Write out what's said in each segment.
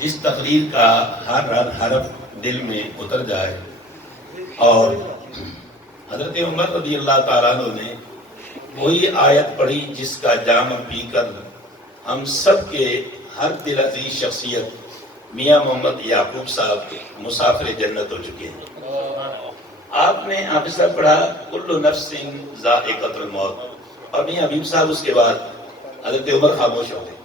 جس تقریر کا ہر حرف دل میں اتر جائے. اور حضرت عمر رضی اللہ تعالیٰ عنہ نے وہی آیت پڑھی جس کا جام پی کر ہم سب کے ہر دل عزیز شخصیت میاں محمد یعقوب صاحب مسافر جنت ہو چکے ہیں. آپ نے حافظ صاحب پڑھا کل نفس ذائقۃ الموت، اور میاں حبیب صاحب اس کے بعد حضرت عمر خاموش ہو گئے.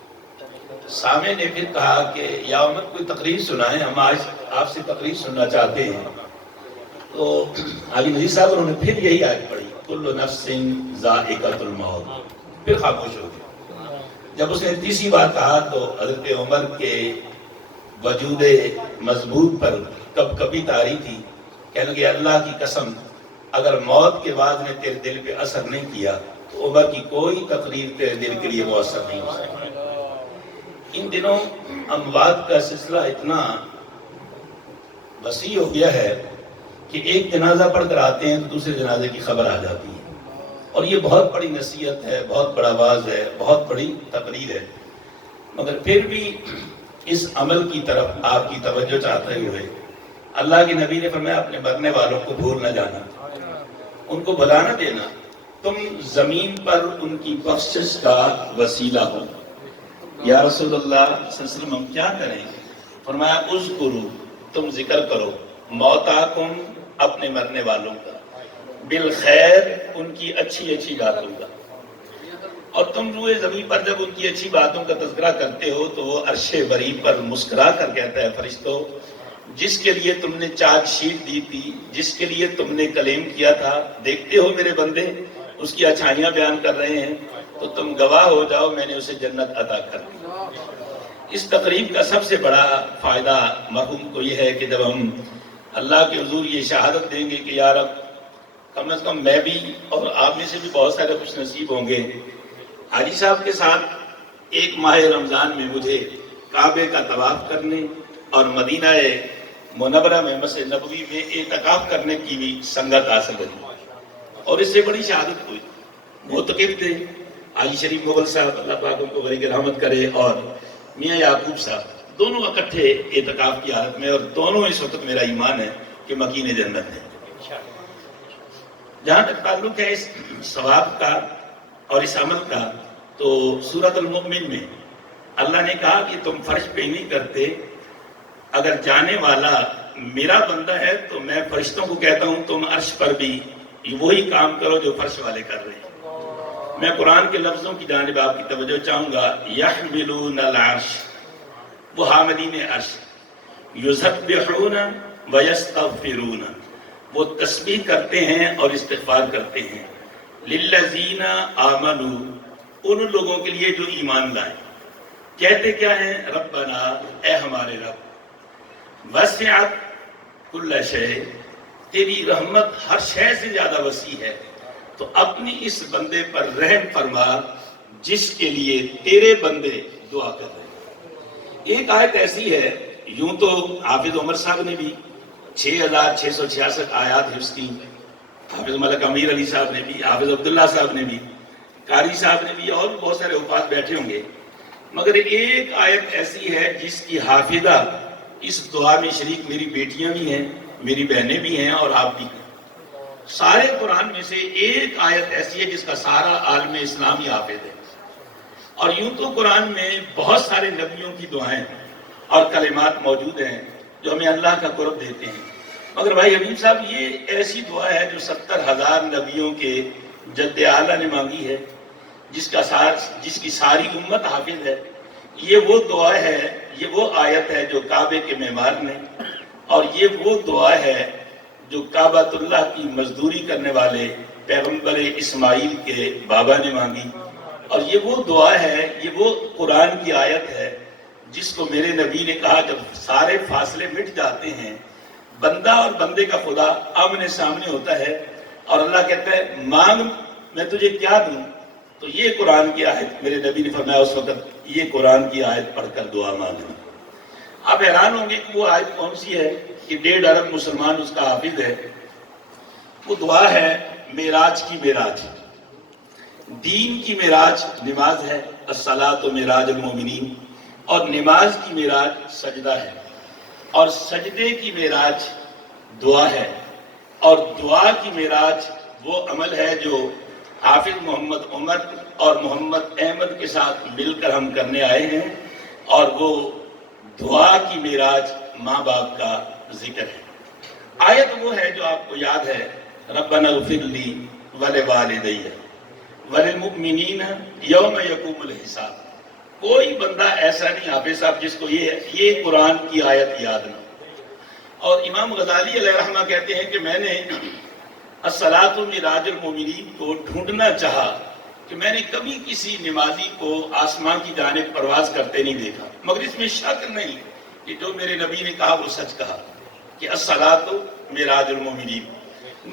سامع نے پھر کہا کہ یا عمر کوئی تقریر سنائیں، ہم آج آپ سے تقریر سننا چاہتے ہیں. تو حاجی نذیر صاحب انہوں نے پھر یہی آیت پڑھی کل نفس ذائقۃ الموت، پھر خاموش ہو گئے. جب اس نے تیسری بار کہا تو حضرت عمر کے وجود مضبوط پر کب کبھی تاری تھی. کہنے لگے اللہ کی قسم اگر موت کے بعد نے تیرے دل پہ اثر نہیں کیا تو عمر کی کوئی تقریر تیرے دل کے لیے مؤثر نہیں ہو سکتی. ان دنوں اموات کا سلسلہ اتنا وسیع ہو گیا ہے کہ ایک جنازہ پڑھ کر آتے ہیں تو دوسرے جنازے کی خبر آ جاتی ہے. اور یہ بہت بڑی نصیحت ہے، بہت بڑا واعظ ہے، بہت بڑی تقریر ہے. مگر پھر بھی اس عمل کی طرف آپ کی توجہ چاہتے ہوئے اللہ کے نبی نے فرمایا اپنے مرنے والوں کو بھول نہ جانا، ان کو بھلا نہ دینا، تم زمین پر ان کی بخشش کا وسیلہ ہو. یا رسول اللہ صلی اللہ علیہ وسلم ہم کیا کریں؟ فرمایا اذکروا، تم ذکر کرو، موتاکم، اپنے مرنے والوں کا، بالخیر، ان کی اچھی اچھی باتوں کا. اور تم روئے زمین پر جب ان کی اچھی باتوں کا تذکرہ کرتے ہو تو وہ عرش بری پر مسکرا کر کہتا ہے فرشتوں جس کے لیے تم نے چارج شیٹ دی تھی، جس کے لیے تم نے کلیم کیا تھا، دیکھتے ہو میرے بندے اس کی اچھائیاں بیان کر رہے ہیں، تو تم گواہ ہو جاؤ میں نے اسے جنت عطا کر دی. اس تقریب کا سب سے بڑا فائدہ مرحوم کو یہ ہے کہ جب ہم اللہ کے حضور یہ شہادت دیں گے کہ یا رب کم از کم میں بھی اور آپ میں سے بھی بہت سارے خوش نصیب ہوں گے. حاجی صاحب کے ساتھ ایک ماہ رمضان میں مجھے کعبے کا طواف کرنے اور مدینہ منورہ میں مسجد نبوی میں اعتکاف کرنے کی بھی سنگت حاصل ہوئی، اور اس سے بڑی شہادت ہوئی. معتکف تھے حاجی شریف مغل صاحب، اللہ پاک ان کو بڑی رحمت کرے، اور میاں یعقوب صاحب، دونوں اکٹھے اعتکاف کی حالت میں، اور دونوں اس وقت میرا ایمان ہے کہ مکین جنت ہے. جہاں تک تعلق ہے اس ثواب کا اور اس عمل کا، تو سورۃ المؤمن میں اللہ نے کہا کہ تم فرش پہ نہیں کرتے، اگر جانے والا میرا بندہ ہے تو میں فرشتوں کو کہتا ہوں تم عرش پر بھی وہی کام کرو جو فرش والے کر رہے ہیں. میں قرآن کے لفظوں کی جانب آپ کی توجہ چاہوں گا. یحملون العرش، وہ حاملین عرش، یسبحون ویستغفرون، وہ تسبیح کرتے ہیں اور استغفار کرتے ہیں. للذین آمنوا، ان لوگوں کے لیے جو ایمان لائے. کہتے کیا ہیں؟ ربنا، اے ہمارے رب، وسعت کل شیء، تیری رحمت ہر شے سے زیادہ وسیع ہے، تو اپنی اس بندے پر رحم فرما جس کے لیے تیرے بندے دعا کر رہے ہیں. ایک آیت ایسی ہے، یوں تو حافظ عمر صاحب نے بھی 6666 آیات حفظ کی، حافظ ملک امیر علی صاحب نے بھی، حافظ عبداللہ صاحب نے بھی، قاری صاحب نے بھی، اور بہت سارے حفاظ بیٹھے ہوں گے. مگر ایک آیت ایسی ہے جس کی حافظہ اس دعا میں شریک میری بیٹیاں بھی ہیں، میری بہنیں بھی ہیں، اور آپ بھی ہیں. سارے قرآن میں سے ایک آیت ایسی ہے جس کا سارا عالم اسلام ہی حافظ ہے. اور یوں تو قرآن میں بہت سارے نبیوں کی دعائیں اور کلمات موجود ہیں جو ہمیں اللہ کا قرب دیتے ہیں. مگر بھائی حبیب صاحب، یہ ایسی دعا ہے جو 70,000 نبیوں کے جد اعلیٰ نے مانگی ہے، جس کی ساری امت حافظ ہے. یہ وہ دعا ہے، یہ وہ آیت ہے جو کعبے کے معمار نے، اور یہ وہ دعا ہے جو کعبۃ اللہ کی مزدوری کرنے والے پیغمبر اسماعیل کے بابا نے مانگی. اور یہ وہ دعا ہے، یہ وہ قرآن کی آیت ہے جس کو میرے نبی نے کہا جب سارے فاصلے مٹ جاتے ہیں، بندہ اور بندے کا خدا آمنے سامنے ہوتا ہے، اور اللہ کہتا ہے مانگ میں تجھے کیا دوں. تو یہ قرآن کی آیت، میرے نبی نے فرمایا اس وقت یہ قرآن کی آیت پڑھ کر دعا مانگنا. آپ حیران ہوں گے کہ وہ آیت کون سی ہے کہ 1.5 ارب مسلمان اس کا حافظ ہے. وہ دعا ہے معراج کی معراج، دین کی معراج نماز ہے، الصلاۃ معراج المومنین، اور نماز کی معراج سجدہ ہے، اور سجدے کی معراج دعا ہے، اور دعا کی معراج وہ عمل ہے جو حافظ محمد عمر اور محمد احمد کے ساتھ مل کر ہم کرنے آئے ہیں، اور وہ دعا کی معراج ماں باپ کا ذکر ہے۔ آیت وہ ہے جو آپ کو یاد ہے، ربنا اغفر لی ولوالدی وللمؤمنین یوم یقوم الحساب۔ کوئی بندہ ایسا نہیں حافظ صاحب جس کو یہ قرآن کی آیت یاد نہ ہو۔ اور امام غزالی علیہ رحمہ کہتے ہیں کہ میں نے الصلاۃ معراج المؤمنین کو ڈھونڈنا چاہا کہ میں نے کبھی کسی نمازی کو آسمان کی جانب پرواز کرتے نہیں دیکھا، مگر اس میں شک نہیں کہ جو میرے نبی نے کہا وہ سچ کہا کہ الصلاۃ معراج المؤمنین۔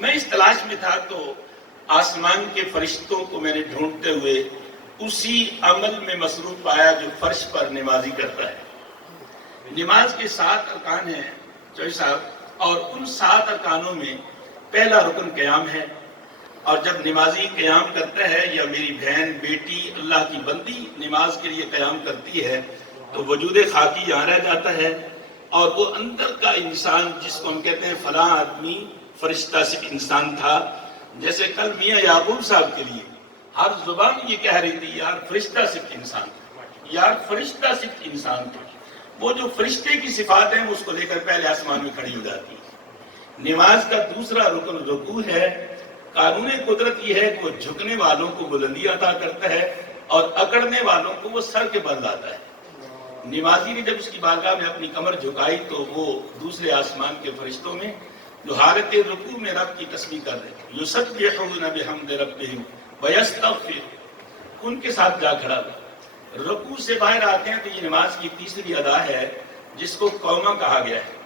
میں اس تلاش میں تھا تو آسمان کے فرشتوں کو میں نے ڈھونڈتے ہوئے اسی عمل میں مصروف پایا جو فرش پر نمازی کرتا ہے۔ نماز کے 7 ارکان ہیں چوہی صاحب، اور ان 7 ارکانوں میں پہلا رکن قیام ہے، اور جب نمازی قیام کرتا ہے یا میری بہن بیٹی اللہ کی بندی نماز کے لیے قیام کرتی ہے تو وجود خاکی یہاں رہ جاتا ہے، اور وہ اندر کا انسان جس کو ہم کہتے ہیں فلاں آدمی فرشتہ صرف انسان تھا، جیسے کل میاں یعقوب صاحب کے لیے ہر زبان یہ کہہ رہی تھی یار فرشتہ صرف انسان تھا، یار فرشتہ صرف انسان تھا، وہ جو فرشتے کی صفات ہیں اس کو لے کر پہلے آسمان میں کھڑی ہو جاتی ہے۔ نماز کا دوسرا رکن رکوع ہے۔ قانون قدرت یہ ہے کہ وہ جھکنے والوں کو بلندی عطا کرتا ہے اور اکڑنے والوں کو وہ سر کے بل لاتا ہے۔ نمازی نے جب اس کی بارگاہ میں اپنی کمر جھکائی تو وہ دوسرے آسمان کے فرشتوں میں جو حالت رکوع میں رب کی تسبیح کر رہے ہیں، یسبحون بحمد ربہم ویستغفر، ان کے ساتھ جا کھڑا ہوا۔ رکوع سے باہر آتے ہیں تو یہ نماز کی تیسری ادا ہے جس کو قومہ کہا گیا ہے۔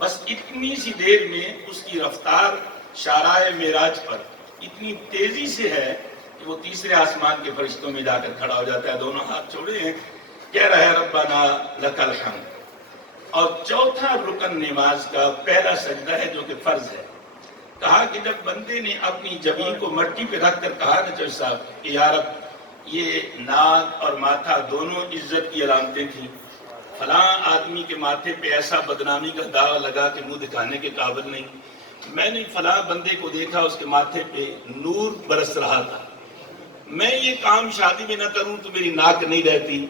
بس اتنی سی دیر میں اس کی رفتار شارع معراج پر اتنی تیزی سے ہے کہ وہ تیسرے آسمان کے فرشتوں میں جا کر کھڑا ہو جاتا ہے، دونوں ہاتھ چھوڑے ہیں، کہہ رہا ہے ربنا لک الحمد۔ اور چوتھا رکن نماز کا پہلا سجدہ ہے جو کہ فرض ہے۔ کہا کہ جب بندے نے اپنی جبین کو مٹی پہ رکھ کر کہا نا چوہی صاحب کہ یا رب یہ ناک اور ماتھا دونوں عزت کی علامتیں تھیں، فلاں آدمی کے ماتھے پہ ایسا بدنامی کا داغ لگا کہ منہ دکھانے کے قابل نہیں، میں نے فلاں بندے کو دیکھا اس کے ماتھے پہ نور برس رہا تھا، میں یہ کام شادی میں نہ کروں تو میری ناک نہیں رہتی،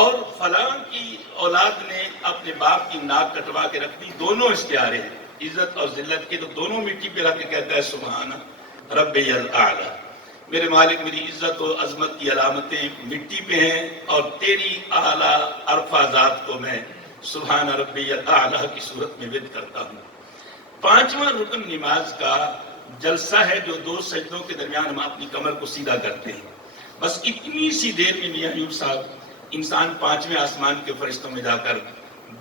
اور فلاں کی اولاد نے اپنے باپ کی ناک کٹوا کے رکھ دی، دونوں استعارے ہیں عزت اور ذلت کے، تو دونوں مٹی پہ رکھ کے کہتا ہے سبحان ربی الاعلی، میرے مالک میری عزت و عظمت کی علامتیں مٹی پہ ہیں اور تیری اعلیٰ عرفہ ذات کو میں سبحان ربی الاعلی کی صورت میں ود کرتا ہوں۔ پانچواں رکن نماز کا جلسہ ہے جو 2 سجدوں کے درمیان ہم اپنی کمر کو سیدھا کرتے ہیں۔ بس اتنی سی دیر میں میاں یوب صاحب انسان 5ویں آسمان کے فرشتوں میں جا کر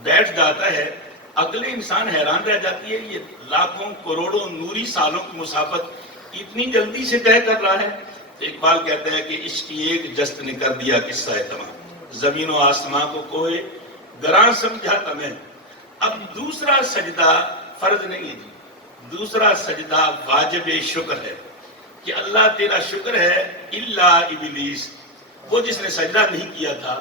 بیٹھ جاتا ہے۔ عقل انسان حیران رہ جاتی ہے، یہ لاکھوں کروڑوں نوری سالوں کی مسافت اتنی جلدی سے طے کر رہا ہے۔ تو اقبال کہتا ہے کہ عشق کی ایک جست نے کر دیا قصہ ہے تمام، زمین و آسمان کو کوئے گراں سمجھا تمہیں۔ اب دوسرا سجدہ فرض نہیں ہے جی، دوسرا سجدہ واجب شکر ہے کہ اللہ تیرا شکر ہے الا ابلیس، وہ جس نے سجدہ نہیں کیا تھا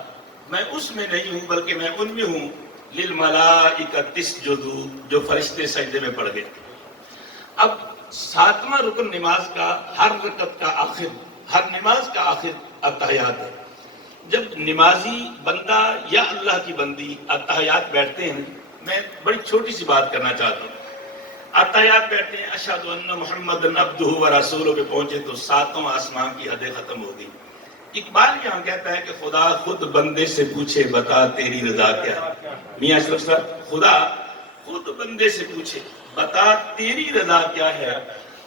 میں اس میں نہیں ہوں بلکہ میں ان میں ہوں، للملائکۃ اسجدوا، جو فرشتے سجدے میں پڑ گئے۔ اب 7واں رکن نماز کا ہر رکعت کا آخر، ہر نماز کا آخر التحیات ہے۔ جب نمازی بندہ یا اللہ کی بندی التحیات بیٹھتے ہیں، میں بڑی چھوٹی سی بات کرنا چاہتا ہوں۔ التحیات بیٹھتے ہیں اشہد ان محمد عبدہ و رسولہ پہ پہنچے تو 7واں آسمان کی حدیں ختم ہو گئی۔ اقبال یہاں کہتا ہے کہ خدا خود بندے سے پوچھے بتا تیری رضا کیا ہے۔ میاں اشرف صاحب، خدا خود بندے سے پوچھے بتا تیری رضا کیا ہے،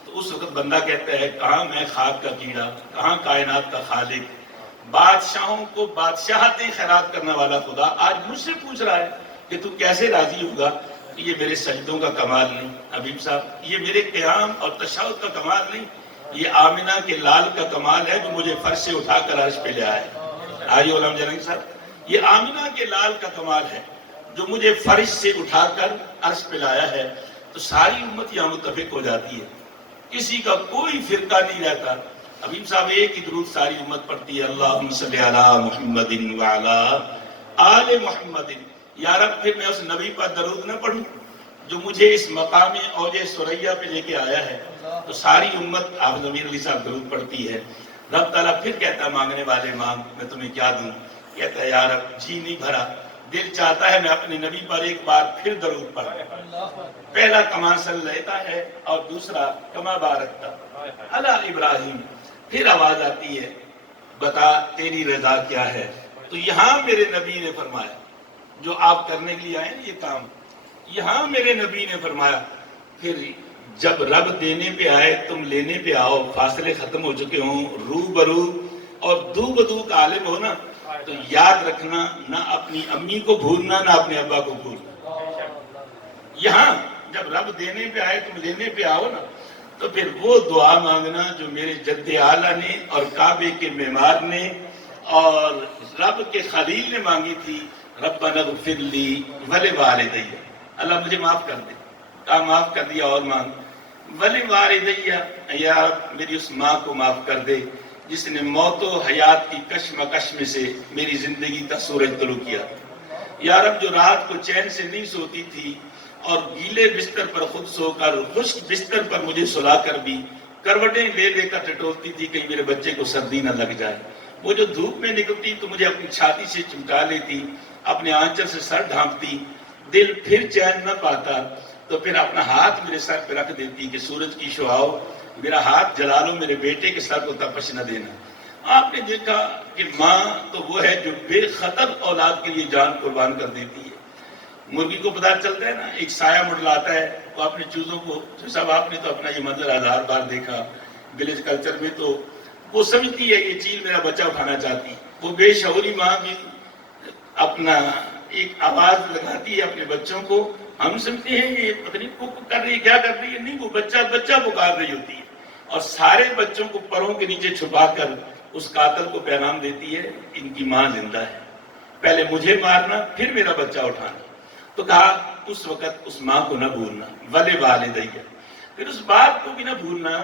تو اس وقت بندہ کہتا ہے کہاں میں خاک کا کیڑا، کہاں کائنات کا خالق، بادشاہوں کو بادشاہتیں خیرات کرنے والا خدا آج مجھ سے پوچھ رہا ہے کہ تو کیسے راضی ہوگا۔ یہ میرے سجدوں کا کمال نہیں حبیب صاحب، یہ میرے قیام اور تشہد کا کمال نہیں، یہ آمنہ کے لال کا کمال ہے جو مجھے فرش سے اٹھا کر عرش پہ لے آئے۔ آئیے علم جنگی صاحب، یہ آمنہ کے لال کا کمال ہے جو مجھے فرش سے اٹھا کر عرش پہ لایا ہے۔ تو ساری امت یہاں متفق ہو جاتی ہے، کسی کا کوئی فرقہ نہیں رہتا۔ حبیب صاحب ایک ہی درود ساری امت پڑھتی ہے، اللہم صلی علی محمد وعلی آل محمد، یا رب پھر میں اس نبی پر درود نہ پڑھوں جو مجھے اس مقام اوج ثریا پہ لے کے آیا ہے؟ تو ساری امت حافظ امیر علی صاحب درود پڑھتی ہے. رب تعالیٰ پھر کہتا ہے مانگنے والے مانگ، میں تمہیں کیا دوں؟ کہتا ہے یا رب جی نہیں بھرا، دل چاہتا ہے میں اپنے نبی پر ایک بار پھر درود پڑھوں. پہلا کما صلیتا ہے اور دوسرا کما بارکتا علی ابراہیم. پھر آواز آتی ہے بتا تیری رضا کیا ہے؟ تو یہاں میرے نبی نے فرمایا جو آپ کرنے کے لیے آئے نا یہ کام، یہاں میرے نبی نے فرمایا پھر جب رب دینے پہ آئے تم لینے پہ آؤ، فاصلے ختم ہو چکے ہوں، رو برو اور دو بدو کا عالم ہو نا، تو یاد رکھنا نہ اپنی امی کو بھولنا نہ اپنے ابا کو بھولنا. یہاں جب رب دینے پہ آئے تم لینے پہ آؤ نا، تو پھر وہ دعا مانگنا جو میرے جد اعلیٰ نے اور کعبے کے معمار نے اور رب کے خلیل نے مانگی تھی. ربنا اغفر لی ولوالدی، اللہ مجھے معاف کر دے. کہا معاف کر دیا، اور مانگ. ولوالدی، یا رب میری اس ماں کو معاف کر دے جس نے موت و حیات کی کشمکش میں سے میری زندگی کا سورج طلوع کیا. یا رب جو رات کو چین سے نہیں سوتی تھی اور گیلے بستر پر خود سو کر خشک بستر پر مجھے سلا کر بھی کروٹیں لے لے کر ٹٹولتی تھی کہیں میرے بچے کو سردی نہ لگ جائے. وہ جو دھوپ میں نکلتی تو مجھے اپنی چھاتی سے چمٹا لیتی، اپنے آنچل سے سر ڈھانپتی. دل پھر چین نہ پاتا تو پھر اپنا ہاتھ میرے سر پہ رکھ دیتی کہ سورج کی شعاؤ میرا ہاتھ جلا لو، میرے بیٹے کے سر کو تپش نہ دینا. آپ نے دیکھا کہ ماں تو وہ ہے جو بے خطر اولاد کے لیے جان قربان کر دیتی ہے. مرغی کو پتہ چلتا ہے نا ایک سایہ منڈلاتا ہے، وہ اپنے چوزوں کو، سب آپ نے تو اپنا یہ منظر ہزار بار دیکھا ولیج کلچر میں، تو وہ سمجھتی ہے یہ چیز میرا بچہ اٹھانا چاہتی. وہ بے شعوری ماں بھی اپنا ایک آواز لگاتی ہے اپنے بچوں کو. ہم سمجھتے ہیں یہ پتہ نہیں کو کر رہی ہے کیا کر رہی ہے، نہیں وہ بچہ پکار رہی ہوتی ہے اور سارے بچوں کو پروں کے نیچے چھپا کر اس قاتل کو پیغام دیتی ہے ان کی ماں زندہ ہے، پہلے مجھے مارنا پھر میرا بچہ اٹھانا. تو کہا اس وقت اس ماں کو نہ بھولنا، ولوالدی، پھر اس بات کو بھی نہ بھولنا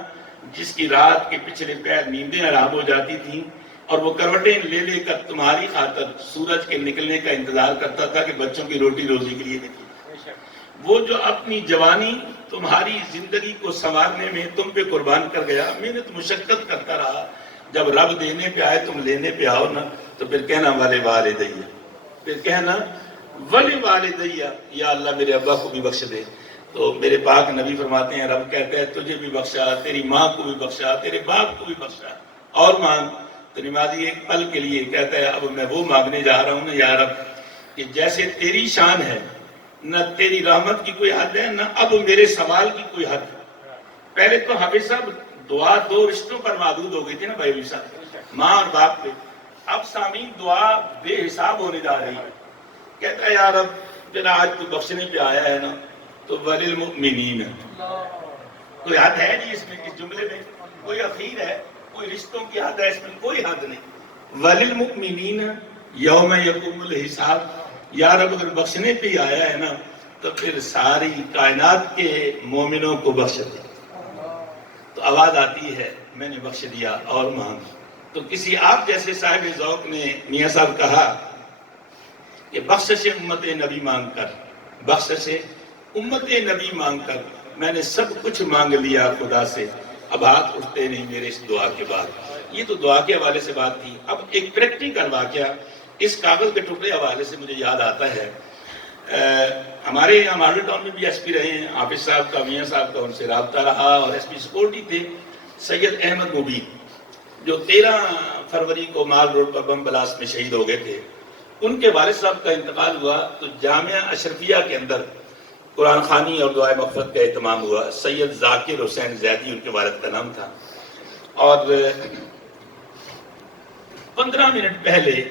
جس کی رات کے پچھلے پیر نیندیں آرام ہو جاتی تھیں اور وہ کروٹیں لے لے کر تمہاری خاطر سورج کے نکلنے کا انتظار کرتا تھا کہ بچوں کی روٹی روزی کے لیے نکلے. وہ جو اپنی جوانی تمہاری زندگی کو سنوارنے میں تم پہ قربان کر گیا، محنت مشقت کرتا رہا. جب رب دینے پہ آئے تم لینے پہ آؤ نا، تو پھر کہنا ولوالدی، پھر کہنا ولوالدی، یا اللہ میرے ابا کو بھی بخش دے. تو میرے پاک نبی فرماتے ہیں رب کہتا ہے تجھے بھی بخشا، تیری ماں کو بھی بخشا، تیرے باپ کو بھی بخشا، اور مانگ. تو نمازی ایک پل کے لیے کہتا ہے اب میں وہ مانگنے جا رہا ہوں نا یا رب کہ جیسے تیری شان ہے، نہ تیری رحمت کی کوئی حد ہے نہ اب میرے سوال کی کوئی حد. پہلے تو حافظ صاحب دعا دو رشتوں پر محدود ہو گئی تھی نا بھائی صاحب، ماں اور باپ پہ. اب سامعین دعا بے حساب ہونے جا رہی ہے. کہتا ہے یا رب جنا آج تو بخشنے پہ آیا ہے نا تو وللمؤمنین، کوئی حد ہے جی اس میں، اس جملے میں کوئی اخیر ہے، کوئی رشتوں کی حد ہے، اس میں کوئی حد نہیں. وللمؤمنین یوم یقوم الحساب، یا رب اگر بخشنے پہ ہی آیا ہے نا تو پھر ساری کائنات کے مومنوں کو بخش دے. تو آواز آتی ہے میں نے بخش دیا اور مانگ. تو کسی آپ جیسے صاحب ذوق نے میاں صاحب کہا کہ بخشش امت نبی مانگ کر، بخشش امت نبی مانگ کر میں نے سب کچھ مانگ لیا خدا سے، اب ہاتھ اٹھتے نہیں میرے اس دعا کے بعد. یہ تو دعا کے حوالے سے بات تھی. اب ایک پریکٹیکل واقعہ اس کاغذ کے ٹکڑے حوالے سے مجھے یاد آتا ہے. ہمارے یہاں ماڈل ٹاؤن میں بھی ایس پی رہے ہیں حافظ صاحب کا، میاں صاحب کا ان سے رابطہ رہا، اور ایس پی سیکورٹی تھے سید احمد مبین جو 13 فروری کو مال روڈ پر بم بلاسٹ میں شہید ہو گئے تھے. ان کے والد صاحب کا انتقال ہوا تو جامعہ اشرفیہ کے اندر قرآن خوانی اور دعائے مغفرت کا اہتمام ہوا. سید ذاکر حسین زیدی ان کے والد کا نام تھا. اور 15 منٹ پہلے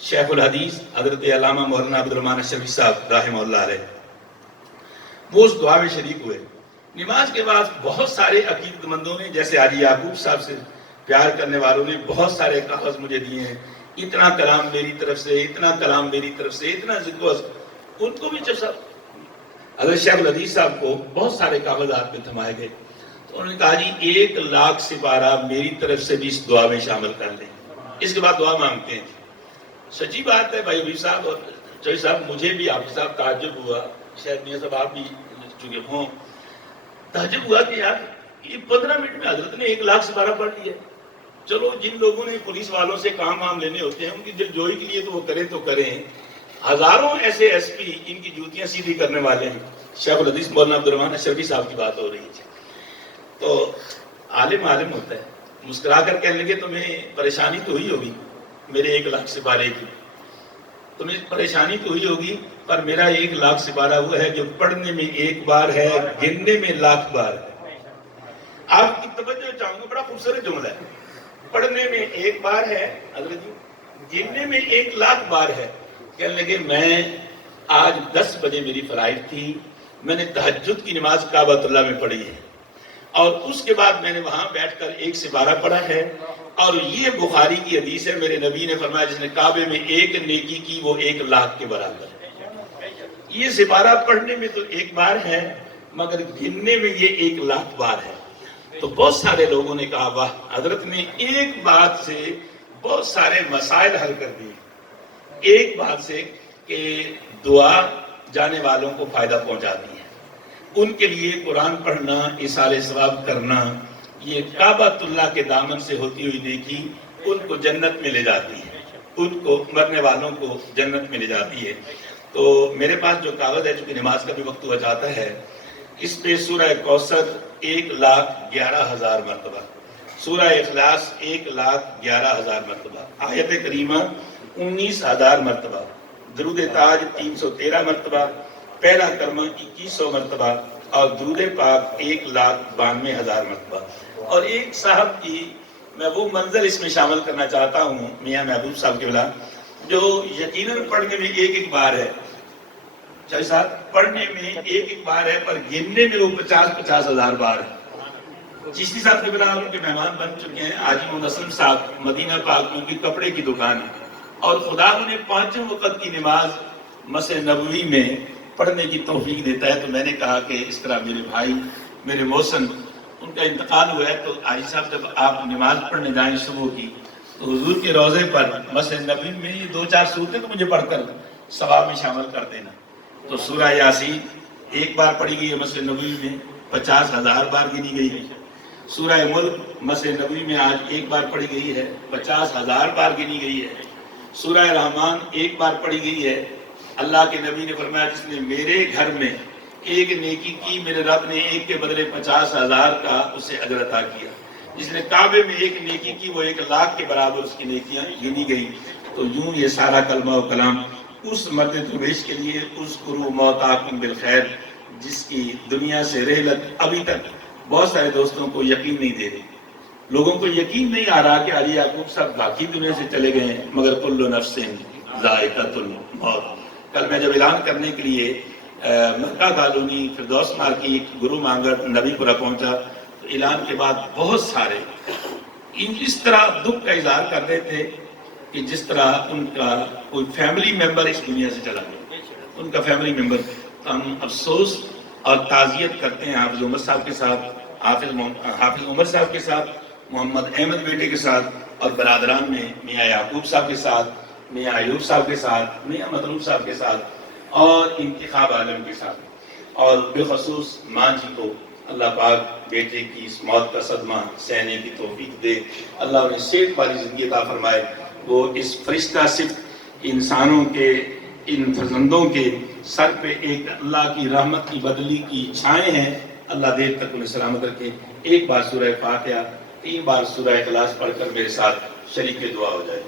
شیخ الحدیث حضرت علامہ مولانا عبد الرحمن اشرفی صاحب رحمہ اللہ علیہ وہ اس دعا میں شریک ہوئے. نماز کے بعد بہت سارے عقیدت مندوں نے، جیسے حاجی یعقوب صاحب سے پیار کرنے والوں نے بہت سارے کاغذ مجھے دیے ہیں، اتنا کلام میری طرف سے، اتنا کلام میری طرف سے، اتنا ذکر و ان کو بھی جب حضرت شیخ الحدیث صاحب کو بہت سارے کاغذات میں تھمائے گئے. تو انہوں نے کہا جی 1,00,000 سپارہ میری طرف سے بھی اس دعا میں شامل کر لیں، اس کے بعد دعا مانگتے ہیں. سچی بات ہے بھائی حبیب صاحب اور چوہی صاحب، مجھے بھی حافظ صاحب تعجب ہوا، شاید میاں صاحب آپ بھی چکے ہوں، تعجب ہوا کہ یار یہ 15 منٹ میں حضرت نے 1,00,000 سپارہ پڑھ لیا۔ چلو جن لوگوں نے پولیس والوں سے کام لینے ہوتے ہیں ان کی دل جوئی کے لیے تو وہ کریں تو کریں، ہزاروں ایسے ایس پی ان کی جوتیاں سیدھی کرنے والے ہیں۔ شیخ الحدیث مولانا عبد الرحمن اشرفی صاحب کی بات ہو رہی ہے، تو عالم عالم ہوتا ہے، مسکرا کر کہنے لگے تمہیں پریشانی تو ہوئی ہوگی میرے 1,00,000 سپارے کی، تمہیں پریشانی تو ہوئی ہوگی، پر میرا 1,00,000 سپارہ وہ ہے جو پڑھنے میں 1 بار ہے، گننے میں 1,00,000 بار ہے۔ آپ کی توجہ چاہوں گا، بڑا خوبصورت جملہ ہے، پڑھنے میں 1 بار ہے حضرت جی، گننے میں 1,00,000 بار ہے۔ کہنے لگے میں آج 10 بجے میری فلائٹ تھی، میں نے تہجد کی نماز کعبۃ اللہ میں پڑھی ہے، اور اس کے بعد میں نے وہاں بیٹھ کر 1 سپارہ پڑھا ہے، اور یہ بخاری کی حدیث ہے، میرے نبی نے فرمایا جس نے کعبے میں 1 نیکی کی وہ 1,00,000 کے برابر ہے۔ یہ سپارہ پڑھنے میں تو 1 بار ہے، مگر گننے میں یہ 1,00,000 بار ہے۔ تو بہت سارے لوگوں نے کہا واہ، حضرت نے ایک بات سے بہت سارے مسائل حل کر دیے، ایک بات سے کہ دعا جانے والوں کو فائدہ پہنچاتی ہے، ان کے لیے قرآن پڑھنا، ایصال ثواب کرنا، یہ کعبۃ اللہ کے دامن سے ہوتی ہوئی نیکی ان کو جنت میں لے جاتی ہے، ان کو مرنے والوں کو جنت میں لے جاتی ہے۔ تو میرے پاس جو کاغذ ہے، چونکہ نماز کا بھی وقت ہوا جاتا ہے، اس پہ سورہ کوثر 1,11,000 مرتبہ، سورہ اخلاص 1,11,000 مرتبہ، آیت کریمہ 19,000 مرتبہ، درود تاج 313 مرتبہ، پہلا کلمہ 2100 مرتبہ، اور درود پاک 1,92,000 مرتبہ۔ اور ایک صاحب کی میں وہ منظر اس میں شامل کرنا چاہتا ہوں، میاں محبوب صاحب کے بلا، جو یقیناً پڑھنے میں 1 بار ہے، چاہے صاحب پڑھنے میں 1 بار ہے، پر گننے میں وہ 50,000 بار ہے۔ چشتی صاحب کے بلا ان کے مہمان بن چکے ہیں، حاجی محمد اسلم صاحب، مدینہ پاک میں ان کی کپڑے کی دکان ہے، اور خدا انہیں 5 وقت کی نماز مسجد نبوی میں پڑھنے کی توفیق دیتا ہے۔ تو میں نے کہا کہ اس طرح میرے بھائی، میرے محسن، ان کا انتقال ہوا ہے، تو حاجی صاحب جب آپ نماز پڑھنے جائیں صبح کی، تو حضور کے روضے پر مسجد نبوی میں یہ 2-4 صورتیں تو مجھے پڑھ کر ثواب میں شامل کر دینا۔ تو سورہ یاسین 1 بار پڑھی گئی ہے مسجد نبوی میں، 50,000 بار گنی گئی ہے۔ سورہ ملک مسجد نبوی میں آج 1 بار پڑھی گئی ہے، 50,000 بار گنی گئی ہے۔ سورہ رحمان 1 بار پڑھی گئی ہے۔ اللہ کے نبی نے فرمایا جس نے میرے گھر میں 1 نیکی کی، میرے رب نے 1 کے بدلے 50,000 کا اسے اجر عطا کیا۔ جس نے کعبے میں 1 نیکی کی، وہ 1,00,000 کے برابر اس کی نیکیاں گنی گئی۔ تو یوں یہ سارا کلمہ و کلام اس مرد درویش کے لیے، اذکروا موتاکم بالخیر، جس کی دنیا سے رحلت ابھی تک بہت سارے دوستوں کو یقین نہیں دے رہی، لوگوں کو یقین نہیں آ رہا کہ علی یعقوب صاحب باقی دنیا سے چلے گئے ہیں، مگر کل نفس ذائقۃ الموت۔ کل میں جب اعلان کرنے کے لیے مکہ کالونی فردوس مارکیٹ گرو مانگٹ نبی پورہ پہنچا، تو اعلان کے بعد بہت سارے اس طرح دکھ کا اظہار کر رہے تھے کہ جس طرح ان کا کوئی فیملی ممبر اس دنیا سے چلا گیا، ان کا فیملی ممبر۔ تو ہم افسوس اور تعزیت کرتے ہیں حافظ عمر صاحب کے ساتھ، حافظ عمر صاحب کے ساتھ، محمد احمد بیٹے کے ساتھ، اور برادران میں میاں یعقوب صاحب کے ساتھ، میاں ایوب صاحب کے ساتھ، میاں مطلوب صاحب کے ساتھ، اور انتخاب عالم کے ساتھ، اور بالخصوص ماں جی کو اللہ پاک بیٹے کی اس موت کا صدمہ سہنے کی توفیق دے، اللہ انہیں صحت والی زندگی عطا فرمائے۔ وہ اس فرشتہ صرف انسانوں کے، ان فرزندوں کے سر پہ ایک اللہ کی رحمت کی بدلی کی چھائیں ہیں، اللہ دیر تک انہیں سلامت رکھے۔ 1 بار سورہ فاتحہ، 3 بار سورہ اخلاص پڑھ کر میرے ساتھ شریک دعا ہو جائے۔